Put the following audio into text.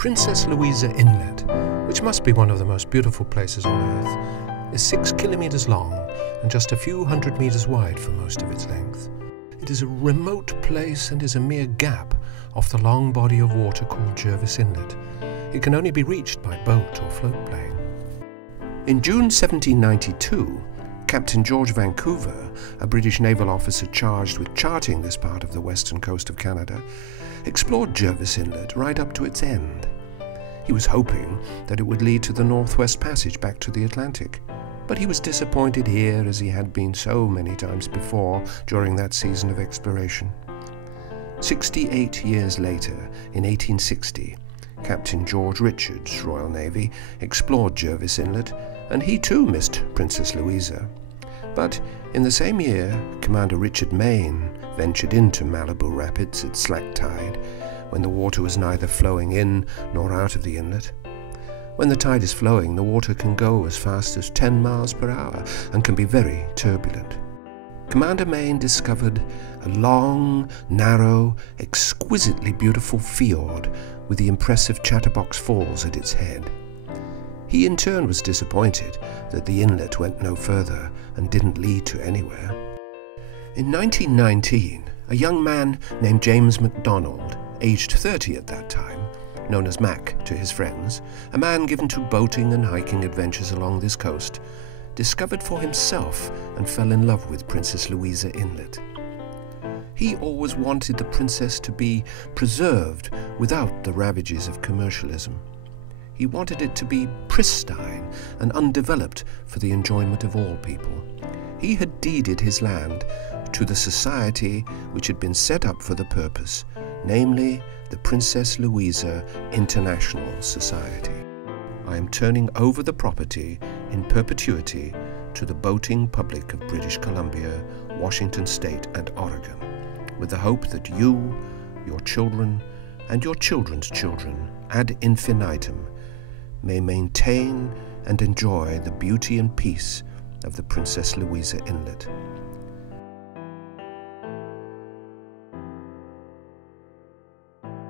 Princess Louisa Inlet, which must be one of the most beautiful places on Earth, is 6 kilometres long and just a few hundred metres wide for most of its length. It is a remote place and is a mere gap off the long body of water called Jervis Inlet. It can only be reached by boat or float plane. In June 1792, Captain George Vancouver, a British naval officer charged with charting this part of the western coast of Canada, explored Jervis Inlet right up to its end. He was hoping that it would lead to the Northwest Passage back to the Atlantic, but he was disappointed here as he had been so many times before during that season of exploration. 68 years later, in 1860, Captain George Richards, Royal Navy, explored Jervis Inlet, and he too missed Princess Louisa. But in the same year, Commander Richard Mayne ventured into Malibu Rapids at slack tide, when the water was neither flowing in nor out of the inlet. When the tide is flowing, the water can go as fast as 10 miles per hour and can be very turbulent. Commander Mayne discovered a long, narrow, exquisitely beautiful fjord with the impressive Chatterbox Falls at its head. He in turn was disappointed that the inlet went no further and didn't lead to anywhere. In 1919, a young man named James MacDonald, aged 30 at that time, known as Mac to his friends, a man given to boating and hiking adventures along this coast, discovered for himself and fell in love with Princess Louisa Inlet. He always wanted the princess to be preserved without the ravages of commercialism. He wanted it to be pristine and undeveloped for the enjoyment of all people. He had deeded his land to the society which had been set up for the purpose, namely the Princess Louisa International Society. I am turning over the property in perpetuity to the boating public of British Columbia, Washington State, and Oregon, with the hope that you, your children, and your children's children ad infinitum may maintain and enjoy the beauty and peace of the Princess Louisa Inlet.